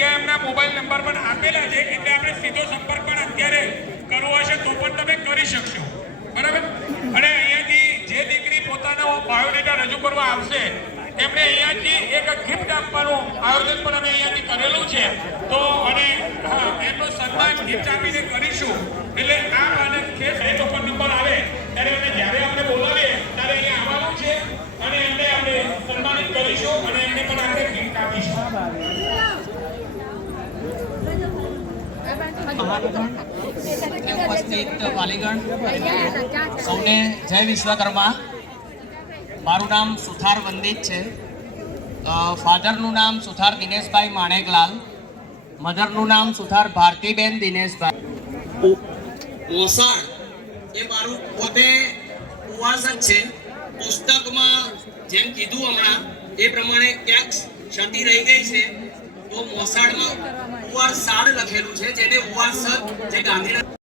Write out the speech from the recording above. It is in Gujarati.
જગ્યાએ એમના મોબાઈલ નંબર પણ આપેલા છે, એટલે આપણે સીધો સંપર્ક પણ અત્યારે કરવો હશે તો પણ તમે કરી શકશો, બરાબર. અને અહીંયાથી જે દીકરી પોતાનો બાયોડેટા રજૂ કરવા આવશે એમને અહીંયાથી એક ગિફ્ટ આપવાનું આયોજન પણ અમે અહીંયાથી કરેલું છે. તો અને એમનું સન્માન ગિફ્ટ આપીને કરીશું. એટલે આ અને ખેસ એ લોકો નંબર આવે ત્યારે અમે જ્યારે આપણે બોલાવીએ ત્યારે અહીંયા આવવાનું છે અને એમને આપણે સન્માનિત કરીશું અને એમને પણ આપણે ગિફ્ટ આપીશું. ઉપસ્થિત વાલીગણ સૌને જય વિશ્વકર્મા. મારું નામ સુથાર વંદિત છે. ફાધરનું નામ સુથાર દિનેશભાઈ માણેકલાલ, મધરનું નામ સુથાર ભારતીબેન દિનેશભાઈ. મોસાળ એ મારું પોતે ઉપવાસ જ છે. પુસ્તકમાં જેમ કીધું હમણાં એ પ્રમાણે ક્યાંક ક્ષતિ રહી ગઈ છે, તો મોસાળમાં ઉવારસાડ લખેલું છે, જેને ઉવારસદ જે ગાંધીનગર